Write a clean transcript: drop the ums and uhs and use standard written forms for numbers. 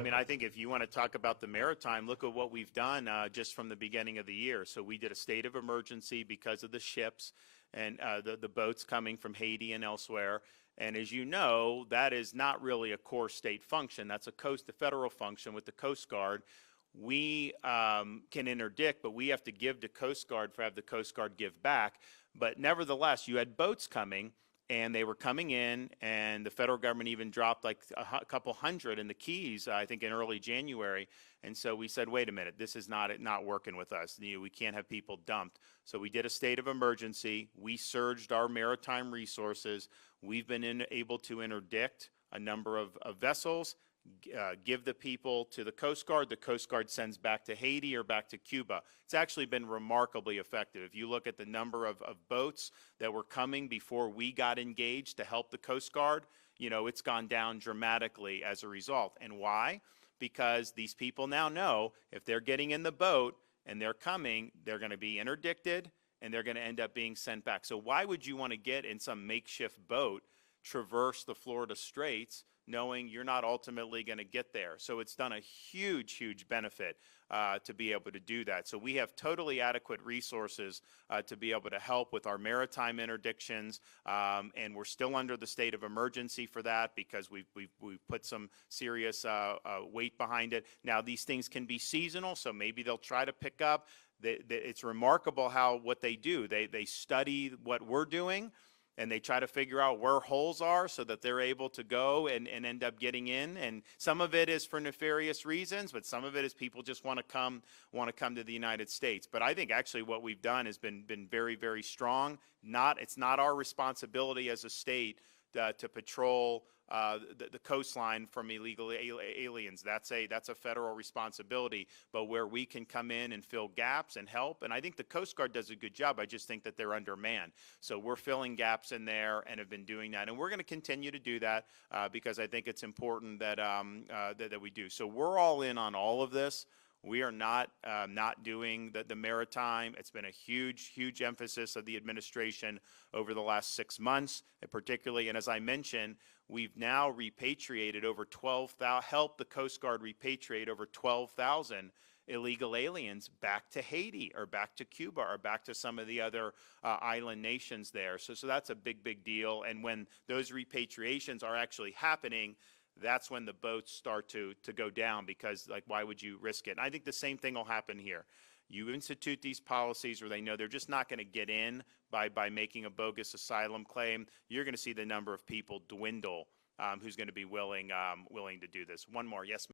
I mean, I think if you want to talk about the Maritime, look at what we've done just from the beginning of the year. So we did a state of emergency because of the ships and the boats coming from Haiti and elsewhere. And as you know, that is not really a core state function. That's a federal function with the Coast Guard. We can interdict, but we have to give to Coast Guard have the Coast Guard give back. But nevertheless, you had boats coming, and they were coming in, and the federal government even dropped like a couple hundred in the Keys, I think in early January. And so we said, wait a minute, this is not working with us. We can't have people dumped. So we did a state of emergency. We surged our maritime resources. We've been able to interdict a number of vessels, give the people to the Coast Guard. The Coast Guard sends back to Haiti or back to Cuba. It's actually been remarkably effective. If you look at the number of boats that were coming before we got engaged to help the Coast Guard, it's gone down dramatically as a result. And why? Because these people now know if they're getting in the boat and they're coming, they're going to be interdicted and they're going to end up being sent back. So why would you want to get in some makeshift boat, traverse the Florida Straits, knowing you're not ultimately going to get there? So it's done a huge, huge benefit to be able to do that. So we have totally adequate resources to be able to help with our maritime interdictions, and we're still under the state of emergency for that because we've put some serious weight behind it. Now these things can be seasonal, so maybe they'll try to pick up. It's remarkable what they do. They study what we're doing, and they try to figure out where holes are so that they're able to go and end up getting in. And some of it is for nefarious reasons, but some of it is people just want to come to the United States. But I think actually what we've done has been very, very strong. It's not our responsibility as a state to patrol the coastline from illegal aliens. That's a federal responsibility. But where we can come in and fill gaps and help, and I think the Coast Guard does a good job. I just think that they're undermanned. So we're filling gaps in there and have been doing that, and we're going to continue to do that because I think it's important that that we do. So we're all in on all of this. We are not doing the maritime. It's been a huge, huge emphasis of the administration over the last 6 months, and particularly, and as I mentioned, we've now repatriated over 12,000, helped the Coast Guard repatriate over 12,000 illegal aliens back to Haiti or back to Cuba or back to some of the other island nations there. So that's a big, big deal. And when those repatriations are actually happening, that's when the boats start to go down because, like, why would you risk it? And I think the same thing will happen here. You institute these policies where they know they're just not going to get in by making a bogus asylum claim. You're going to see the number of people dwindle who's going to be willing to do this. One more. Yes, ma'am.